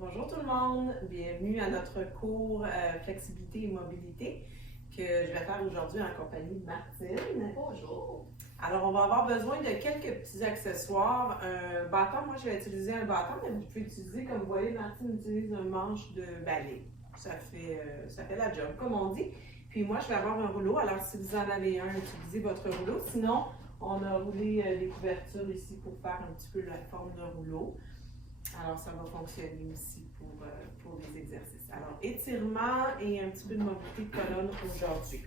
Bonjour tout le monde, bienvenue à notre cours Flexibilité et mobilité que je vais faire aujourd'hui en compagnie de Martine. Bonjour! Alors, on va avoir besoin de quelques petits accessoires. Un bâton, moi je vais utiliser un bâton, mais vous pouvez utiliser, comme vous voyez, Martine utilise un manche de balai. Ça fait la job, comme on dit. Puis moi, je vais avoir un rouleau. Alors, si vous en avez un, utilisez votre rouleau. Sinon, on a roulé les couvertures ici pour faire un petit peu la forme d'un rouleau. Alors, ça va fonctionner aussi pour les exercices. Alors, étirement et un petit peu de mobilité de colonne aujourd'hui.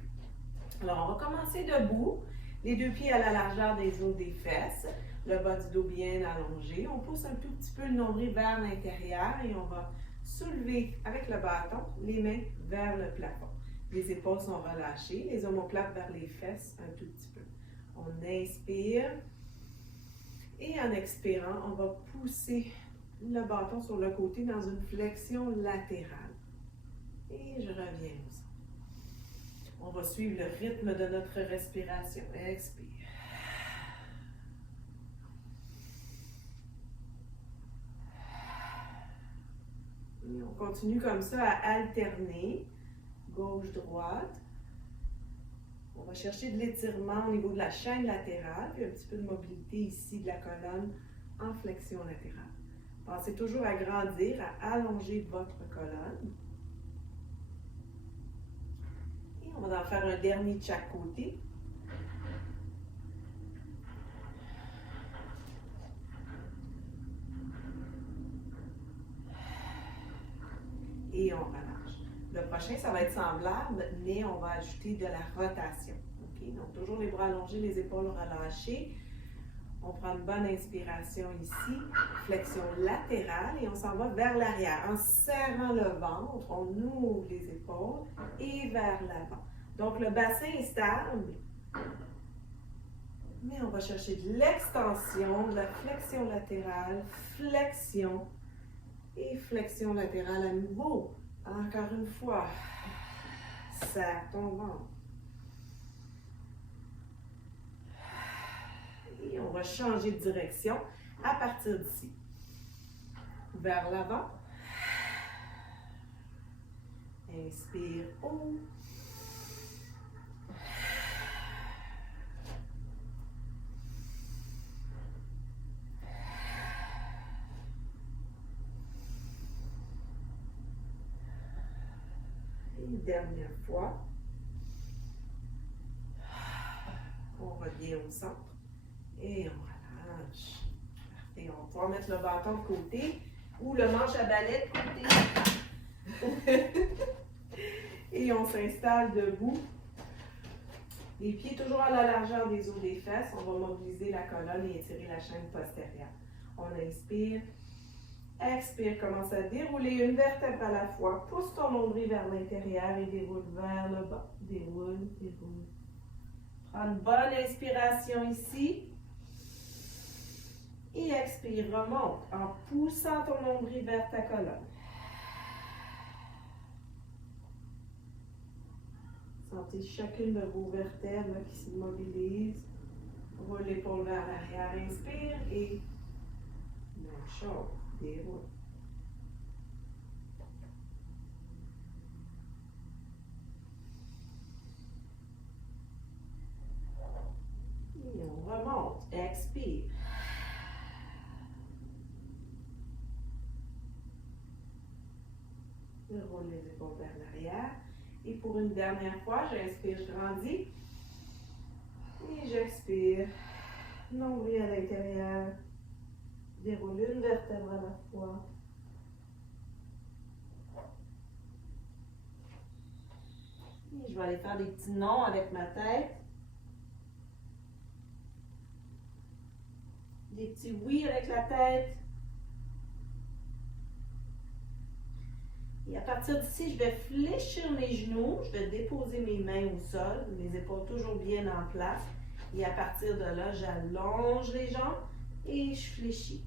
Alors, on va commencer debout, les deux pieds à la largeur des os des fesses, le bas du dos bien allongé. On pousse un tout petit peu le nombril vers l'intérieur et on va soulever avec le bâton les mains vers le plafond. Les épaules sont relâchées, les omoplates vers les fesses un tout petit peu. On inspire et en expirant, on va pousser le bâton sur le côté dans une flexion latérale. Et je reviens au centre. On va suivre le rythme de notre respiration. Expire. Et on continue comme ça à alterner, gauche-droite. On va chercher de l'étirement au niveau de la chaîne latérale, puis un petit peu de mobilité ici de la colonne en flexion latérale. Pensez toujours à grandir, à allonger votre colonne. Et on va en faire un dernier de chaque côté. Et on relâche. Le prochain, ça va être semblable, mais on va ajouter de la rotation. Okay? Donc, toujours les bras allongés, les épaules relâchées. On prend une bonne inspiration ici, flexion latérale et on s'en va vers l'arrière. En serrant le ventre, on ouvre les épaules et vers l'avant. Donc le bassin est stable, mais on va chercher de l'extension, de la flexion latérale, flexion et flexion latérale à nouveau. Encore une fois, serre ton ventre. Et on va changer de direction à partir d'ici. Vers l'avant. Inspire haut. Et dernière fois. On revient au centre. Et on relâche. Et on va pouvoir mettre le bâton de côté ou le manche à balai de côté. Et on s'installe debout. Les pieds toujours à la largeur des os des fesses. On va mobiliser la colonne et étirer la chaîne postérieure. On inspire. Expire. Commence à dérouler une vertèbre à la fois. Pousse ton nombril vers l'intérieur et déroule vers le bas. Déroule, déroule. Prends une bonne inspiration ici. Et expire, remonte en poussant ton nombril vers ta colonne. Sentez chacune de vos vertèbres qui se mobilisent. Roule l'épaule vers l'arrière, inspire et même chose, déroule. Et on remonte, expire. Roule les épaules vers l'arrière. Et pour une dernière fois, j'inspire, je grandis. Et j'expire. Nombril à l'intérieur. Déroule une vertèbre à la fois. Et je vais aller faire des petits noms avec ma tête. Des petits oui avec la tête. Et à partir d'ici, je vais fléchir mes genoux, je vais déposer mes mains au sol, mes épaules toujours bien en place. Et à partir de là, j'allonge les jambes et je fléchis.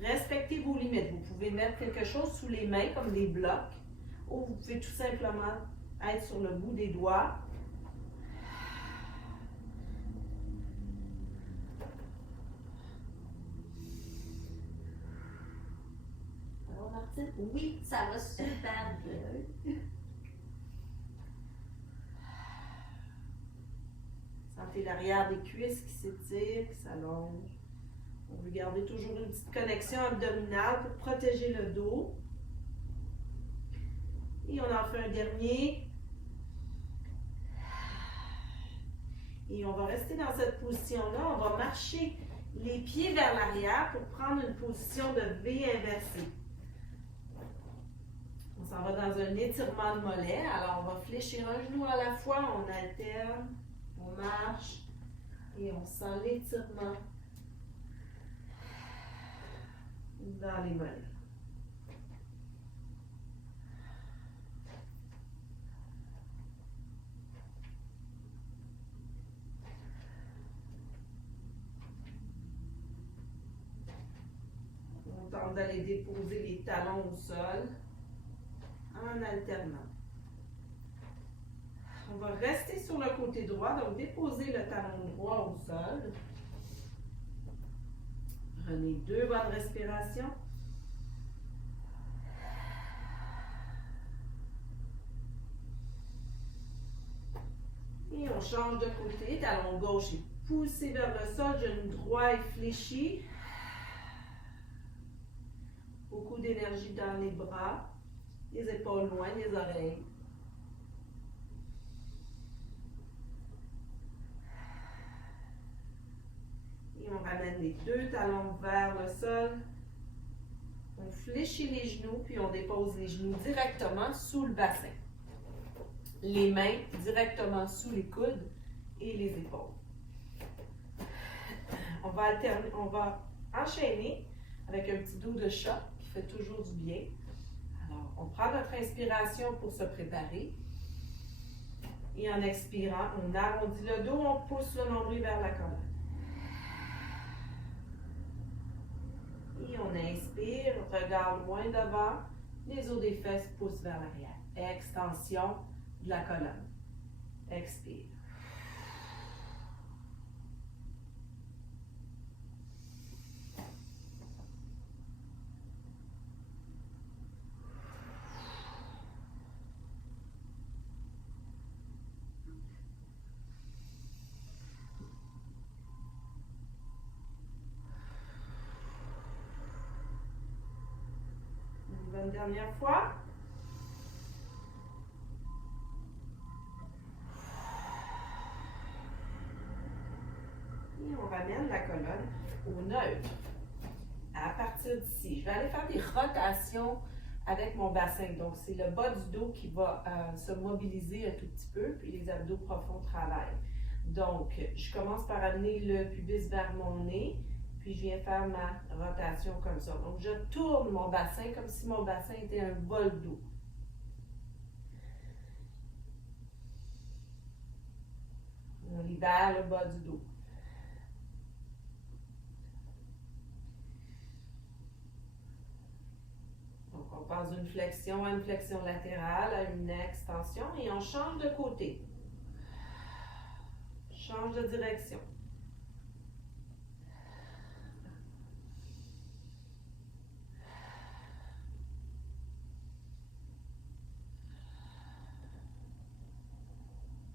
Respectez vos limites. Vous pouvez mettre quelque chose sous les mains comme des blocs ou vous pouvez tout simplement être sur le bout des doigts. Alors, Martine? Oui, ça va super bien. Sentez l'arrière des cuisses qui s'étire, qui s'allonge. On veut garder toujours une petite connexion abdominale pour protéger le dos. Et on en fait un dernier. Et on va rester dans cette position-là. On va marcher les pieds vers l'arrière pour prendre une position de V inversée. On s'en va dans un étirement de mollet. Alors, on va fléchir un genou à la fois. On alterne, on marche et on sent l'étirement dans les mollets. On tente d'aller déposer les talons au sol en alternant. On va rester sur le côté droit, donc déposer le talon droit au sol. Prenez 2 bonnes respirations. Et on change de côté, talon gauche est poussé vers le sol, genou droit est fléchi. Beaucoup d'énergie dans les bras, les épaules loin des oreilles. Et on ramène les 2 talons vers le sol. On fléchit les genoux, puis on dépose les genoux directement sous le bassin. Les mains directement sous les coudes et les épaules. On va enchaîner avec un petit dos de chat qui fait toujours du bien. Alors, on prend notre inspiration pour se préparer. Et en expirant, on arrondit le dos, on pousse le nombril vers la colonne. Et on inspire, regard loin devant, les os des fesses poussent vers l'arrière. Extension de la colonne. Expire. Une dernière fois. Et on ramène la colonne au neutre. À partir d'ici, je vais aller faire des rotations avec mon bassin. Donc, c'est le bas du dos qui va se mobiliser un tout petit peu, puis les abdos profonds travaillent. Donc, je commence par amener le pubis vers mon nez, puis je viens faire ma rotation comme ça. Donc, je tourne mon bassin comme si mon bassin était un bol d'eau. On libère le bas du dos. Donc, on passe d'une flexion à une flexion latérale, à une extension, et on change de côté. Change de direction.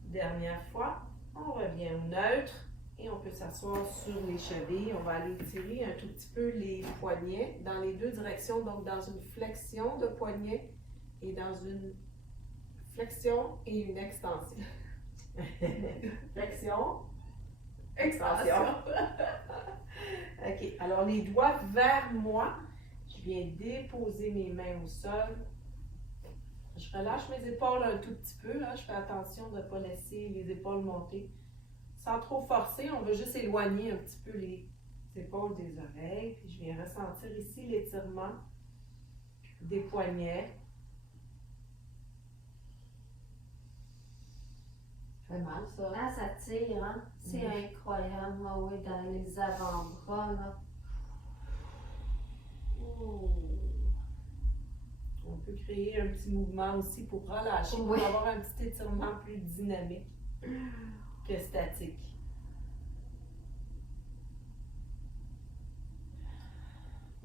Dernière fois, on revient au neutre et on peut s'asseoir sur les chevilles. On va aller tirer un tout petit peu les poignets dans les 2 directions, donc dans une flexion de poignet et dans une flexion et une extension. Flexion, extension. OK, alors les doigts vers moi. Je viens déposer mes mains au sol. Je relâche mes épaules un tout petit peu, là. Je fais attention de ne pas laisser les épaules monter. Sans trop forcer, on veut juste éloigner un petit peu les épaules des oreilles. Puis je viens ressentir ici l'étirement des poignets. Ça fait mal, ça. Ah, ça tire, hein? C'est incroyable, oui, dans les avant-bras, là. Oh. On peut créer un petit mouvement aussi pour relâcher, pour avoir un petit étirement plus dynamique que statique.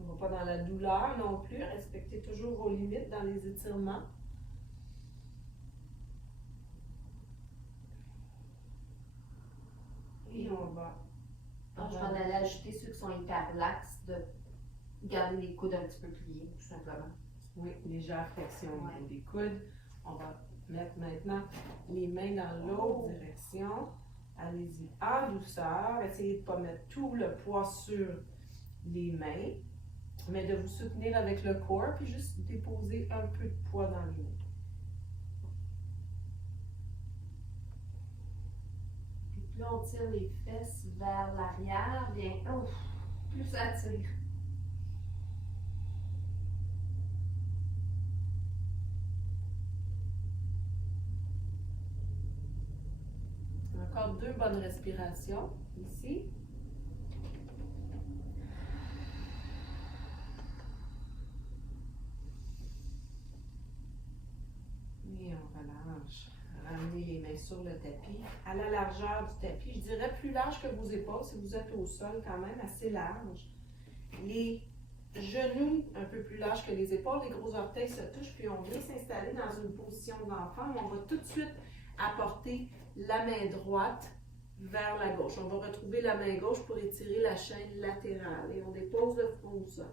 On ne va pas dans la douleur non plus. Respectez toujours vos limites dans les étirements. Et on va. Je vais en aller ajouter ceux qui sont hyper laxes, de garder les coudes un petit peu pliés, tout simplement. Oui, légère flexion au Ouais. niveau des coudes. On va mettre maintenant les mains dans l'autre direction. Allez-y en douceur. Essayez de ne pas mettre tout le poids sur les mains, mais de vous soutenir avec le corps, puis juste déposer un peu de poids dans les mains. Puis plus on tire les fesses vers l'arrière, bien, plus ça tire. Encore 2 bonnes respirations ici. Et on relâche. Ramenez les mains sur le tapis, à la largeur du tapis. Je dirais plus large que vos épaules si vous êtes au sol, quand même assez large. Les genoux un peu plus larges que les épaules, les gros orteils se touchent, puis on vient s'installer dans une position d'enfant où on va tout de suite apporter la main droite vers la gauche. On va retrouver la main gauche pour étirer la chaîne latérale et on dépose le front au sol.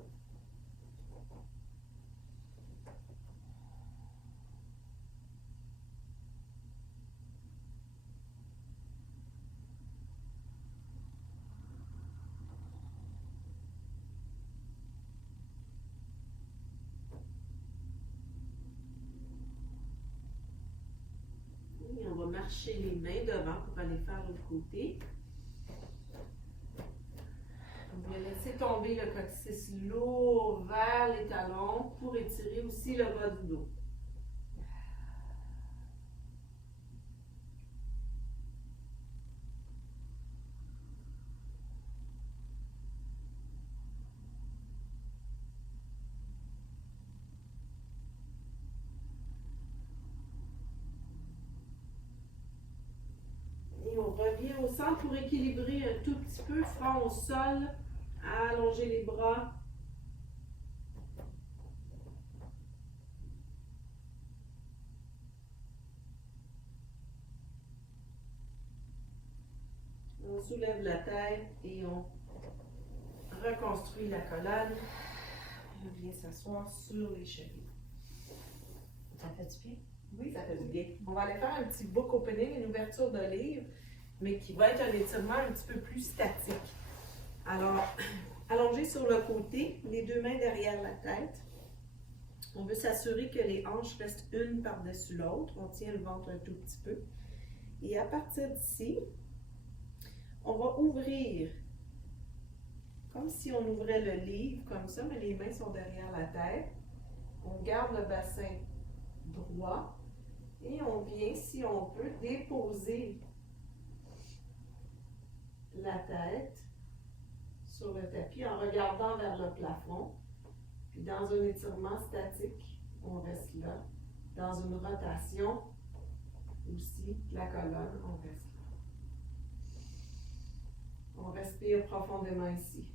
Et on va marcher les mains devant pour aller faire l'autre côté. On va laisser tomber le coccyx lourd vers les talons pour étirer aussi le bas du dos. Et on revient au centre pour équilibrer un tout petit peu, front au sol, allonger les bras. On soulève la tête et on reconstruit la colonne. On vient s'asseoir sur les chevilles. Ça fait du bien? Oui, ça fait du bien. On va aller faire un petit book opening, une ouverture de livre, mais qui va être un étirement un petit peu plus statique. Alors, allongé sur le côté, les 2 mains derrière la tête. On veut s'assurer que les hanches restent une par-dessus l'autre. On tient le ventre un tout petit peu. Et à partir d'ici, on va ouvrir, comme si on ouvrait le livre, comme ça, mais les mains sont derrière la tête. On garde le bassin droit et on vient, si on peut, déposer la tête sur le tapis en regardant vers le plafond. Puis dans un étirement statique, on reste là. Dans une rotation aussi, la colonne, on reste là. On respire profondément ici.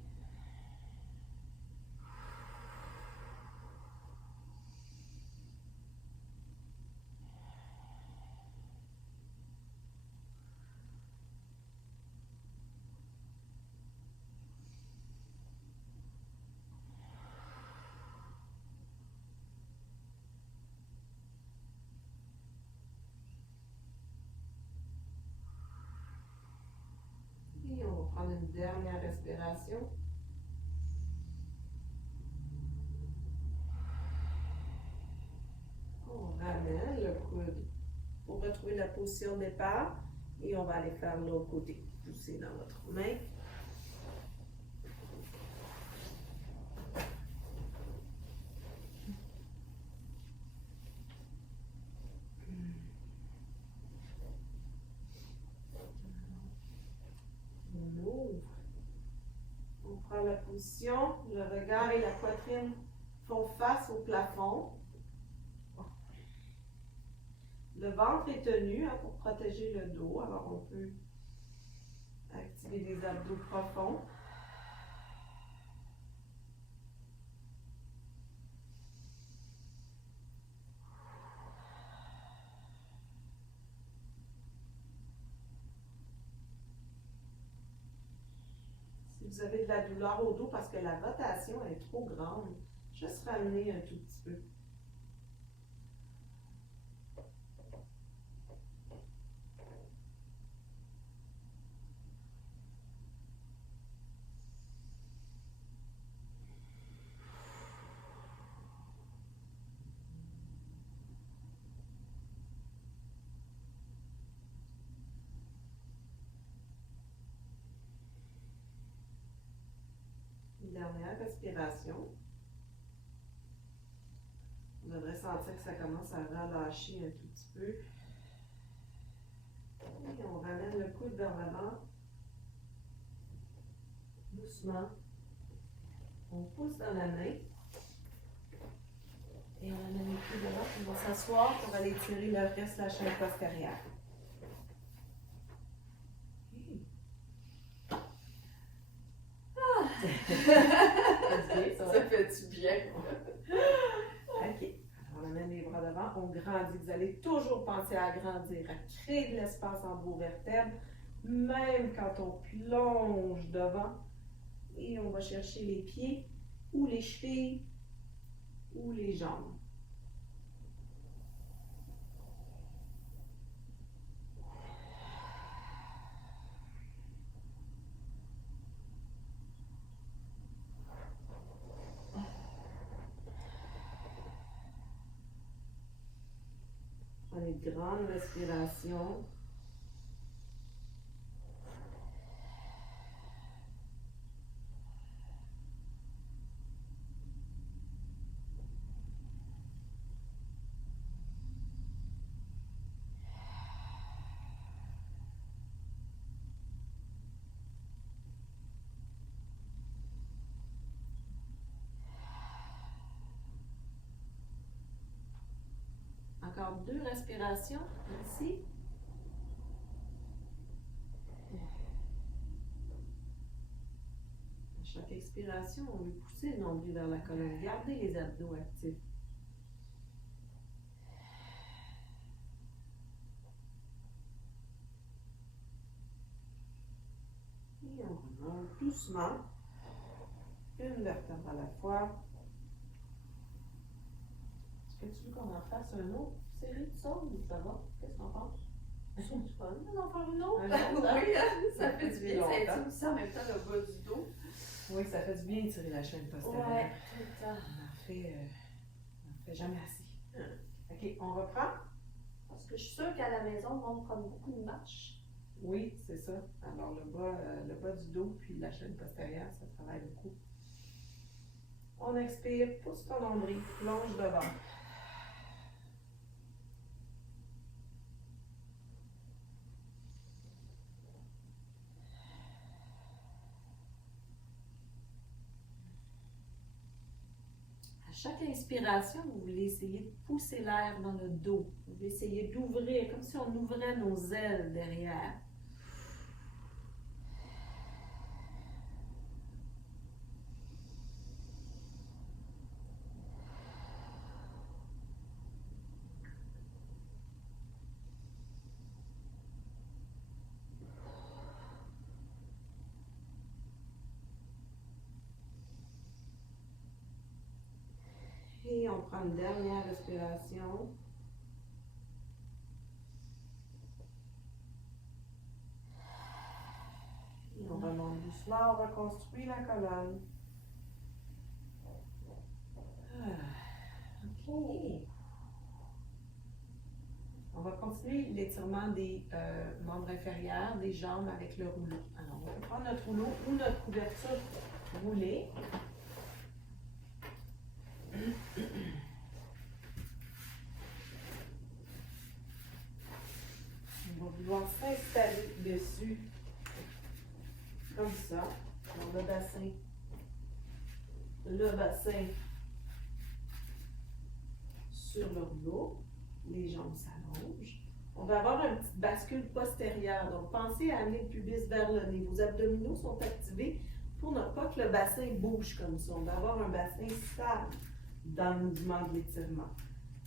Et on va prendre une dernière respiration. On ramène le coude pour retrouver la position de départ et on va aller faire l'autre côté. Poussez dans votre main. On ouvre. On prend la position, le regard et la poitrine font face au plafond. Le ventre est tenu pour protéger le dos, alors on peut activer les abdos profonds. vous avez de la douleur au dos parce que la rotation est trop grande, juste ramener un tout petit peu. Dernière respiration. On devrait sentir que ça commence à relâcher un tout petit peu. Et on ramène le coude vers l'avant. Doucement. On pousse dans la main. Et on ramène le coude devant. On va s'asseoir pour aller tirer le reste de la chaîne postérieure. Ça fait du bien. OK. On amène les bras devant, on grandit. Vous allez toujours penser à agrandir, à créer de l'espace en vos vertèbres, même quand on plonge devant. Et on va chercher les pieds, ou les chevilles, ou les jambes. Prenez une grande respiration. Encore 2 respirations ici. À chaque expiration, on veut pousser le nombril vers la colonne. Gardez les abdos actifs. Et on remonte doucement, une vertèbre à la fois. Est-ce que tu veux qu'on en fasse un autre série de ça ou ça va? Qu'est-ce que t'en penses? C'est fun d'en faire une autre. Oui, ça fait du bien. Ça intime aussi en même temps le bas du dos. Oui, ça fait du bien de tirer la chaîne postérieure. Ouais, tout le temps. On en fait jamais assez. OK, on reprend? Parce que je suis sûre qu'à la maison, on va prendre beaucoup de marches. Oui, c'est ça. Alors, le bas du dos puis la chaîne postérieure, ça travaille beaucoup. On expire, pousse ton nombril, plonge devant. À chaque inspiration, vous voulez essayer de pousser l'air dans le dos. Vous voulez essayer d'ouvrir, comme si on ouvrait nos ailes derrière. Et on prend une dernière respiration. Et on remonte doucement, on reconstruit la colonne. OK. On va continuer l'étirement des membres inférieurs, des jambes avec le rouleau. Alors, on va prendre notre rouleau ou notre couverture roulée. On va vouloir s'installer dessus, comme ça, dans le bassin. Le bassin sur le rouleau, les jambes s'allongent. On va avoir une petite bascule postérieure, donc pensez à amener le pubis vers le nez. Vos abdominaux sont activés pour ne pas que le bassin bouge comme ça. On va avoir un bassin stable dans le mouvement de l'étirement.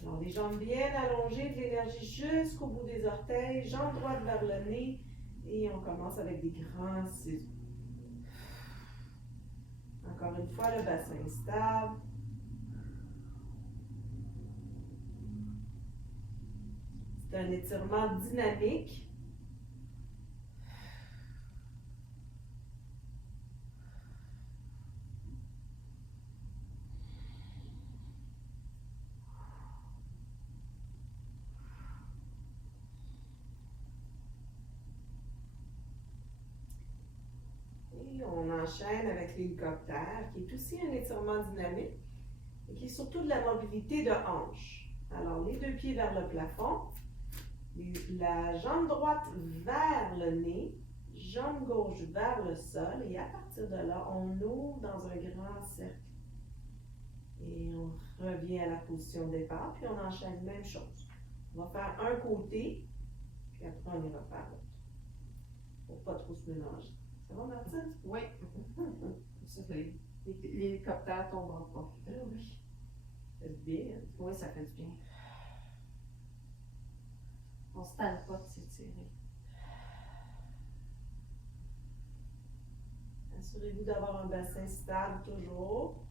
Alors, les jambes bien allongées, de l'énergie jusqu'au bout des orteils, jambes droites vers le nez, et on commence avec des grands ciseaux. Encore une fois, le bassin est stable. C'est un étirement dynamique. Et on enchaîne avec l'hélicoptère, qui est aussi un étirement dynamique et qui est surtout de la mobilité de hanche. Alors, les deux pieds vers le plafond, la jambe droite vers le nez, jambe gauche vers le sol, et à partir de là, on ouvre dans un grand cercle. Et on revient à la position de départ, puis on enchaîne même chose. On va faire un côté, puis après on ira faire l'autre. Pour pas trop se mélanger. Ça va, Martine? Oui. Ça fait. L'hélicoptère tombera pas. Ah oui. Ça fait bien. Oui, ça fait du bien. On se tente pas de s'étirer. Assurez-vous d'avoir un bassin stable toujours.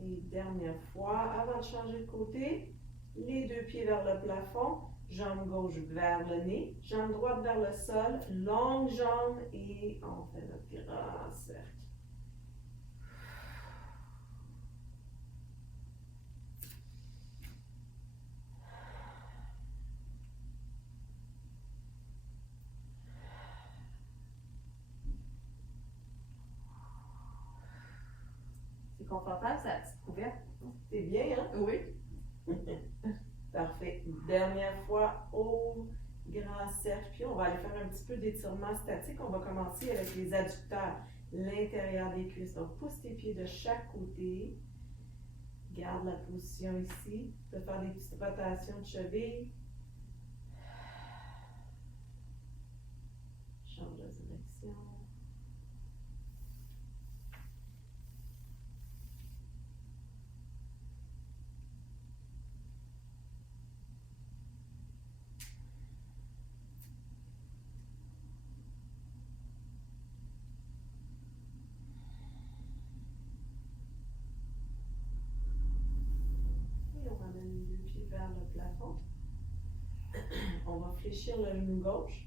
Et dernière fois, avant de changer de côté, les deux pieds vers le plafond, jambe gauche vers le nez, jambe droite vers le sol, longue jambe et on fait notre grand cercle. C'est confortable, ça, la petite couverte. C'est bien, hein? Oui. Parfait. Dernière fois, au grand cercle. Puis on va aller faire un petit peu d'étirement statique. On va commencer avec les adducteurs, l'intérieur des cuisses. Donc, pousse tes pieds de chaque côté. Garde la position ici. Tu peux faire des petites rotations de cheville. Change de direction. Et on ramène les deux pieds vers le plafond. On va fléchir le genou gauche.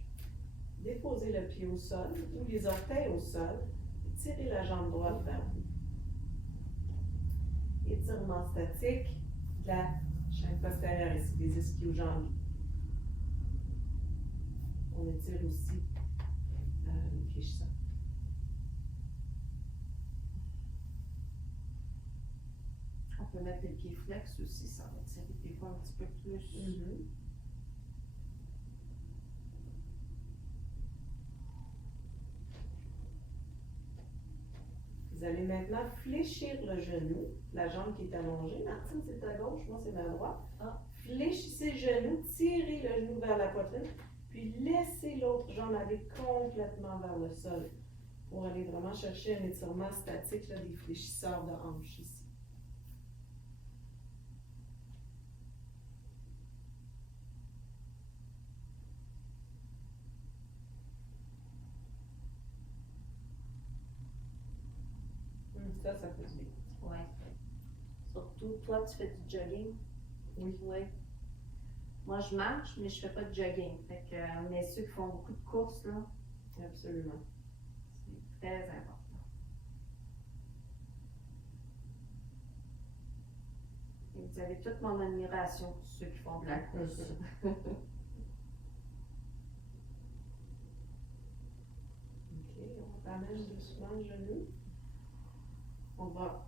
Déposer le pied au sol ou les orteils au sol. Et tirer la jambe droite vers vous. Étirement statique de la chaîne postérieure ici, des ischio-jambiers. On étire aussi les fléchissants. On peut mettre les pieds flex aussi, ça va tirer des fois un petit peu plus. Vous allez maintenant fléchir le genou, la jambe qui est allongée. Martine, c'est ta gauche, moi c'est ma droite. Ah. Fléchissez le genou, tirez le genou vers la poitrine, puis laissez l'autre jambe aller complètement vers le sol pour aller vraiment chercher un étirement statique là, des fléchisseurs de hanche ici. Ça fait du bien. Oui. Surtout, toi, tu fais du jogging. Oui. Oui. Moi, je marche, mais je fais pas de jogging. Fait que, mais ceux qui font beaucoup de courses, là, Absolument. c'est très important. Et vous avez toute mon admiration pour ceux qui font de la course. OK, on ramène doucement le genou. On va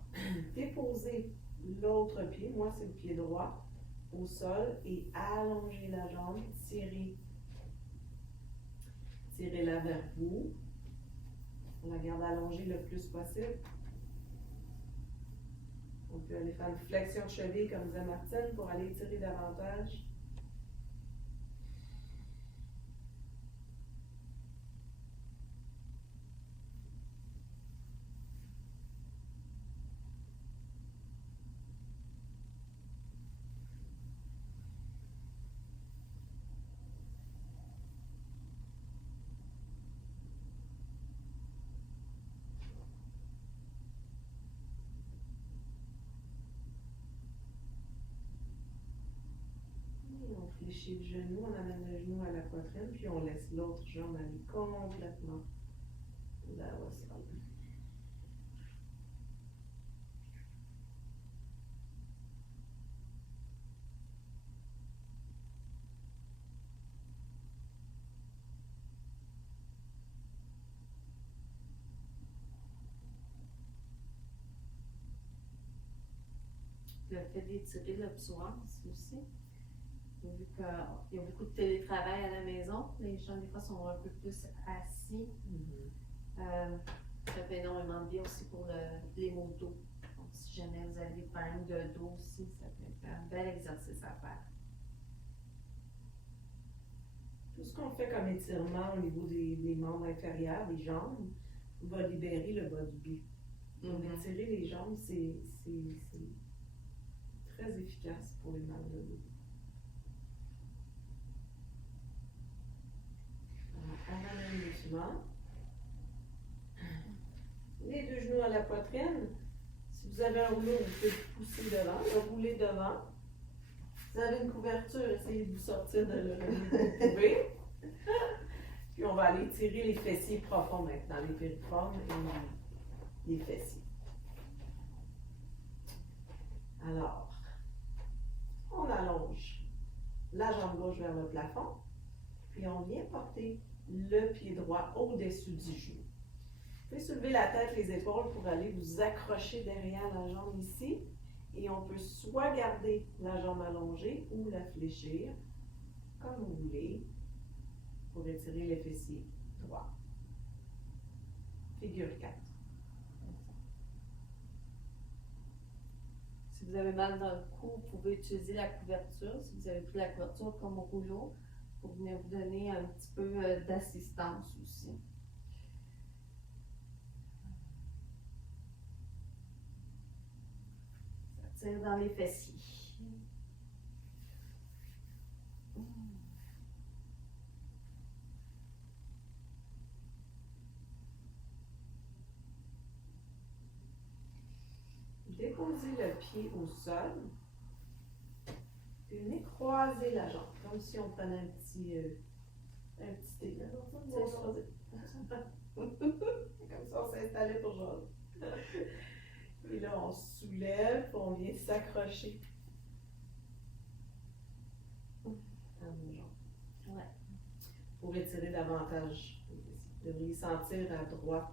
déposer l'autre pied, moi c'est le pied droit, au sol et allonger la jambe, tirez-la vers vous. On la garde allongée le plus possible. On peut aller faire une flexion de cheville comme disait Martine pour aller tirer davantage. fléchit le genou, on amène le genou à la poitrine, puis on laisse l'autre jambe aller complètement vers le sol. Le fait d'étirer le psoas aussi. Vu qu'il y a beaucoup de télétravail à la maison, les gens des fois sont un peu plus assis. Ça fait énormément de bien aussi pour les maux de dos. Donc, si jamais vous avez des problèmes de dos aussi, ça peut être un bel exercice à faire. Tout ce qu'on fait comme étirement au niveau des membres inférieurs, des jambes, va libérer le bas du dos. Donc, étirer les jambes, c'est très efficace pour les mal de dos. On ramène doucement. Les deux genoux à la poitrine. Si vous avez un rouleau, vous pouvez pousser devant, le rouler devant. Si vous avez une couverture, essayez de vous sortir de là comme vous pouvez. Puis on va aller tirer les fessiers profonds maintenant, les piriformes et les fessiers. Alors, on allonge la jambe gauche vers le plafond, puis on vient porter le pied droit au-dessus du genou. Vous pouvez soulever la tête, les épaules pour aller vous accrocher derrière la jambe ici. Et on peut soit garder la jambe allongée ou la fléchir, comme vous voulez, pour étirer les fessiers droits. Figure 4. Si vous avez mal dans le cou, vous pouvez utiliser la couverture. Si vous avez pris la couverture comme rouleau, pour venir vous donner un petit peu d'assistance aussi. Ça tire dans les fessiers. Déposez le pied au sol. Puis venez croiser la jambe, comme si on prenait un petit thé. Comme ça, on s'installait pour jaser. Et là, on se soulève, on vient s'accrocher à nos jambes. Ouais. Pour étirer davantage. Vous devriez sentir à droite.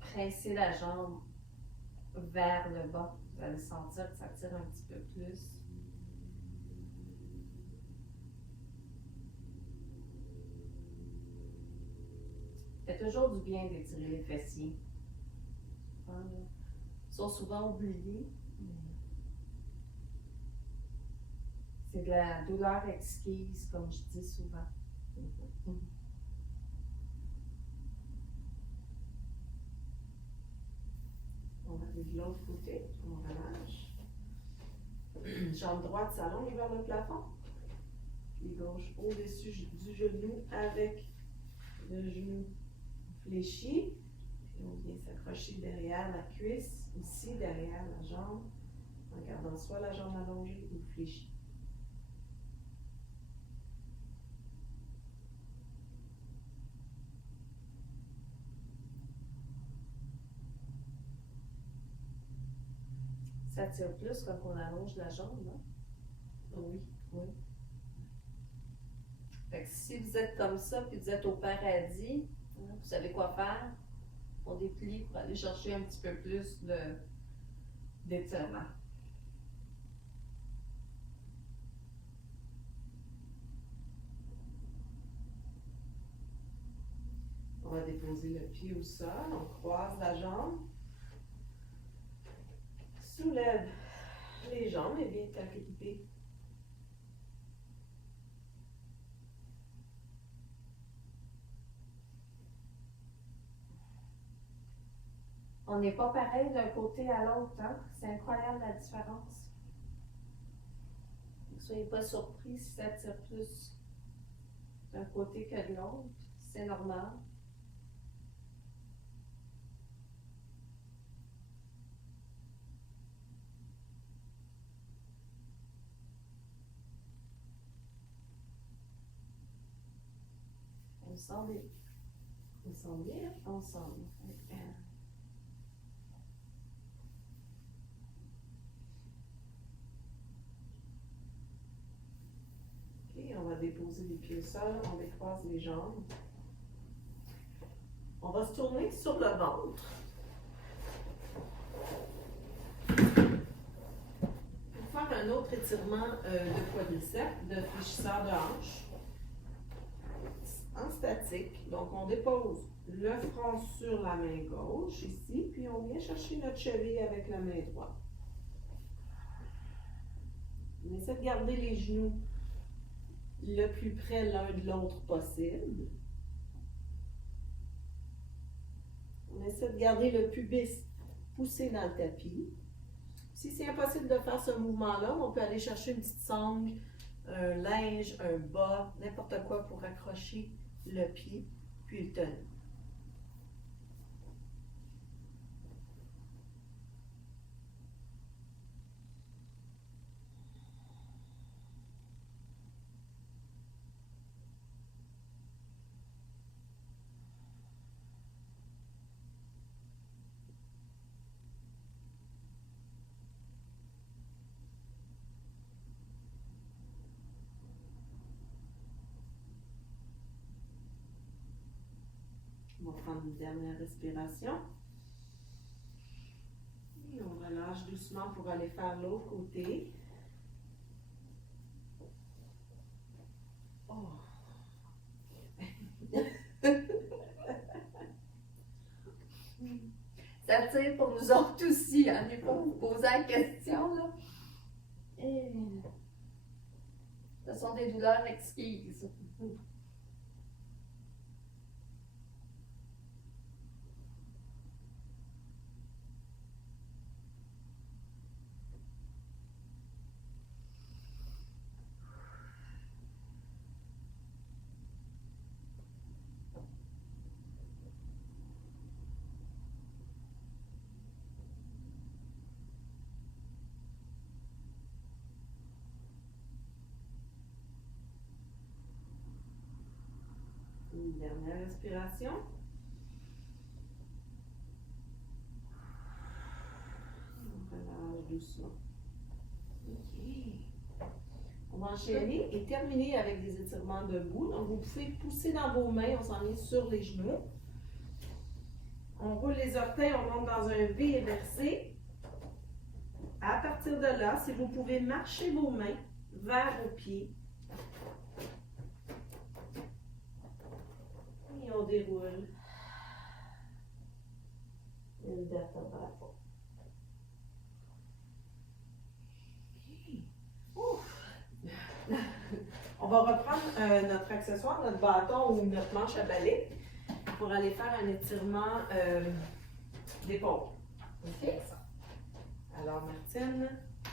Presser la jambe vers le bas. Vous allez sentir que ça tire un petit peu plus. Ça fait toujours du bien d'étirer les fessiers. Ils sont souvent oubliés. C'est de la douleur exquise, comme je dis souvent. On va aller de l'autre côté, on relâche. Jambe droite s'allonge vers le plafond. Pied gauche au-dessus du genou avec le genou fléchi. Puis on vient s'accrocher derrière la cuisse, ici derrière la jambe, en gardant soit la jambe allongée ou fléchie. Ça tire plus quand on allonge la jambe, non? Oui. Oui. Fait que si vous êtes comme ça, puis vous êtes au paradis, vous savez quoi faire? On déplie pour aller chercher un petit peu plus d'étirement. On va déposer le pied au sol, on croise la jambe. Soulève les jambes et viens t'agripper. On n'est pas pareil d'un côté à l'autre, hein? C'est incroyable la différence. Ne soyez pas surpris si ça tire plus d'un côté que de l'autre. C'est normal. sent bien. On sent bien. On sent bien. OK, on va déposer les pieds au sol, on décroise les jambes. On va se tourner sur le ventre. Pour faire un autre étirement de quadriceps, de fléchisseur de hanche, en statique. Donc, on dépose le front sur la main gauche, ici, puis on vient chercher notre cheville avec la main droite. On essaie de garder les genoux le plus près l'un de l'autre possible. On essaie de garder le pubis poussé dans le tapis. Si c'est impossible de faire ce mouvement-là, on peut aller chercher une petite sangle, un linge, un bas, n'importe quoi pour accrocher le pied, puis le tenir. On va prendre une dernière respiration. Et on relâche doucement pour aller faire l'autre côté. Oh. Ça tire pour nous autres aussi, hein, n'est pas vous poser la question, là. Et... Ce sont des douleurs exquises. Une dernière respiration. On relâche doucement. OK. On va enchaîner et terminer avec des étirements debout. Donc, vous pouvez pousser dans vos mains, on s'en vient sur les genoux. On roule les orteils, on monte dans un V inversé. À partir de là, si vous pouvez marcher vos mains vers vos pieds. Et on déroule une vertèbre à la fois. On va reprendre notre accessoire, notre bâton ou notre manche à balai pour aller faire un étirement d'épaule. OK. Alors Martine,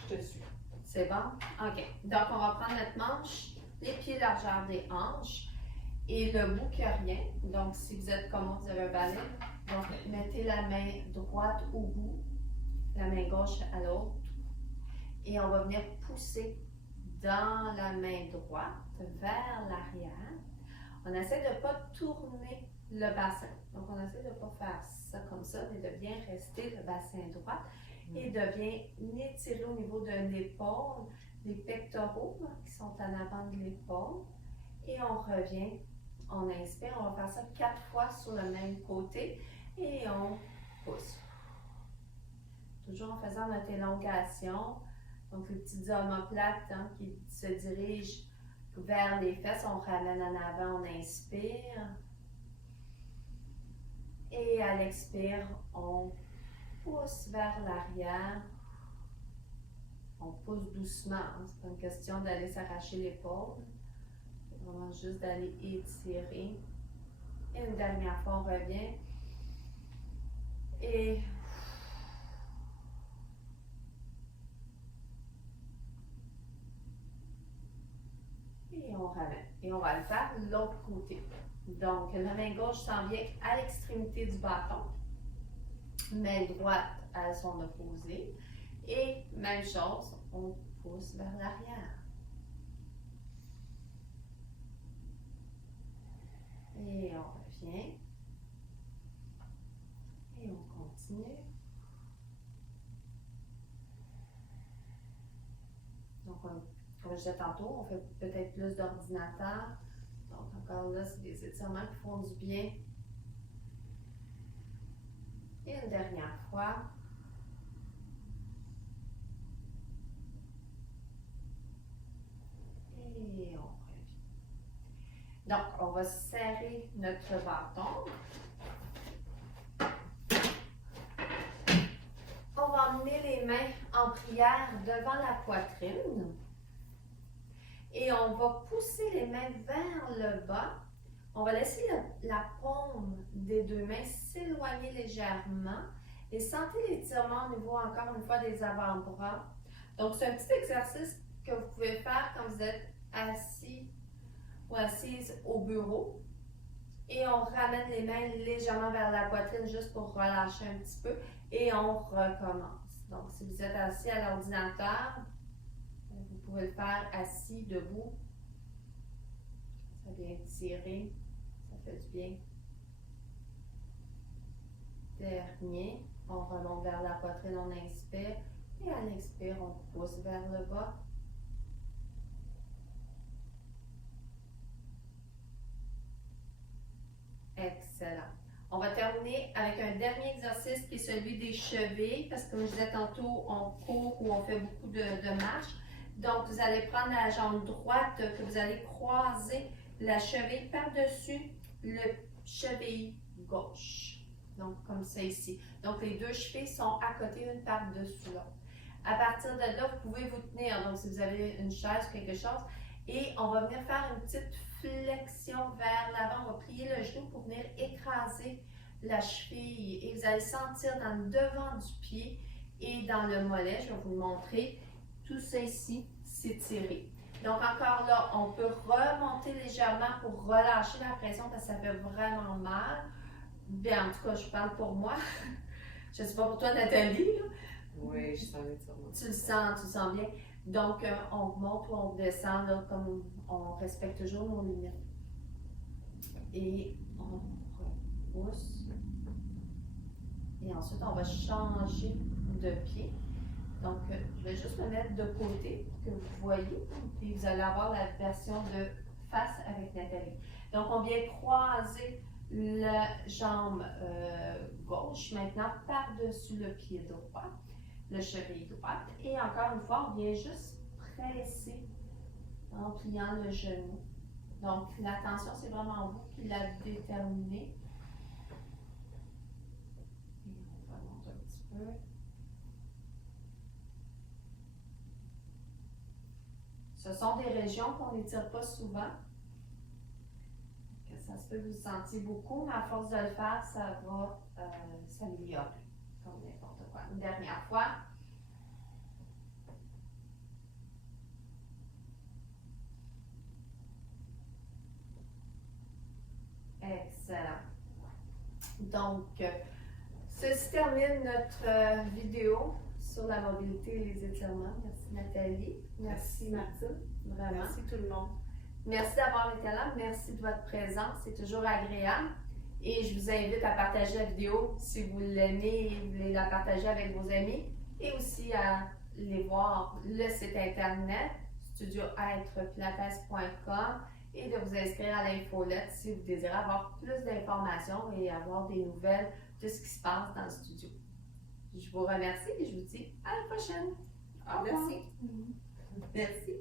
je te suis. C'est bon? OK. Donc, on va prendre notre manche, les pieds largeur des hanches et le bout qui a rien. Donc, si vous êtes comme moi, vous avez un balai. Donc, mettez la main droite au bout, la main gauche à l'autre. Et on va venir pousser dans la main droite vers l'arrière. On essaie de ne pas tourner le bassin. Donc, on essaie de ne pas faire ça comme ça, mais de bien rester le bassin droit et de bien étirer au niveau de l'épaule, les pectoraux là, qui sont en avant de l'épaule. Et on revient, on inspire, on va faire ça 4 fois sur le même côté et on pousse. Toujours en faisant notre élongation. Donc, les petites omoplates hein, qui se dirigent vers les fesses, on ramène en avant, on inspire. Et à l'expire, on pousse vers l'arrière. On pousse doucement. Hein. C'est pas une question d'aller s'arracher l'épaule. C'est vraiment juste d'aller étirer. Et une dernière fois, on revient. Et on ramène. Et on va le faire de l'autre côté. Donc, la main gauche s'en vient à l'extrémité du bâton. Main droite à son opposé. Et même chose, on pousse vers l'arrière. Et on revient. Et on continue. Donc, comme je disais tantôt, on fait peut-être plus d'ordinateur. Donc, encore là, c'est des étirements qui font du bien. Et une dernière fois. Et on revient. Donc, on va serrer notre bâton. On va emmener les mains en prière devant la poitrine. Et on va pousser les mains vers le bas. On va laisser la paume des deux mains s'éloigner légèrement. Et sentez l'étirement au niveau, encore une fois, des avant-bras. Donc, c'est un petit exercice que vous pouvez faire quand vous êtes assis ou assise au bureau. Et on ramène les mains légèrement vers la poitrine juste pour relâcher un petit peu. Et on recommence. Donc, si vous êtes assis à l'ordinateur, vous pouvez le faire assis, debout. Ça vient tirer. Ça fait du bien. Dernier. On remonte vers la poitrine, on inspire. Et à l'expire, on pousse vers le bas. Excellent. On va terminer avec un dernier exercice qui est celui des chevilles, parce que comme je disais tantôt, on court ou on fait beaucoup de marches. Donc, vous allez prendre la jambe droite que vous allez croiser la cheville par-dessus le cheville gauche. Donc, comme ça ici. Donc, les deux chevilles sont à côté, une par-dessus l'autre. À partir de là, vous pouvez vous tenir. Donc, si vous avez une chaise ou quelque chose, et on va venir faire une petite flexion vers l'avant. On va plier le genou pour venir écraser la cheville. Et vous allez sentir dans le devant du pied et dans le mollet, je vais vous le montrer, tout ça ici s'étirer. Donc encore là, on peut remonter légèrement pour relâcher la pression parce que ça fait vraiment mal. Bien, en tout cas, je parle pour moi. Je ne sais pas pour toi, Nathalie. Là. Oui, je sens l'étirement. Tu le sens bien. Donc, on remonte ou on descend là, comme on respecte toujours nos limites. Et on repousse. Et ensuite, on va changer de pied. Donc, je vais juste me mettre de côté pour que vous voyez. Puis, vous allez avoir la version de face avec Nathalie. Donc, on vient croiser la jambe gauche maintenant par-dessus le pied droit, le cheville droit. Et encore une fois, on vient juste presser en pliant le genou. Donc, l'attention, c'est vraiment vous qui la déterminez. Et on remonte un petit peu. Ce sont des régions qu'on n'étire pas souvent. Ça se peut que vous sentiez beaucoup, mais à force de le faire, ça va s'améliorer, comme n'importe quoi. Une dernière fois. Excellent. Donc, ceci termine notre vidéo sur la mobilité et les étirements. Merci Nathalie. Merci Martine. Vraiment. Merci tout le monde. Merci d'avoir été là. Merci de votre présence. C'est toujours agréable. Et je vous invite à partager la vidéo si vous l'aimez et vous voulez la partager avec vos amis. Et aussi à aller voir le site internet studioêtrepilates.com et de vous inscrire à l'infolette si vous désirez avoir plus d'informations et avoir des nouvelles de ce qui se passe dans le studio. Je vous remercie et je vous dis à la prochaine. Au revoir. Merci. Merci.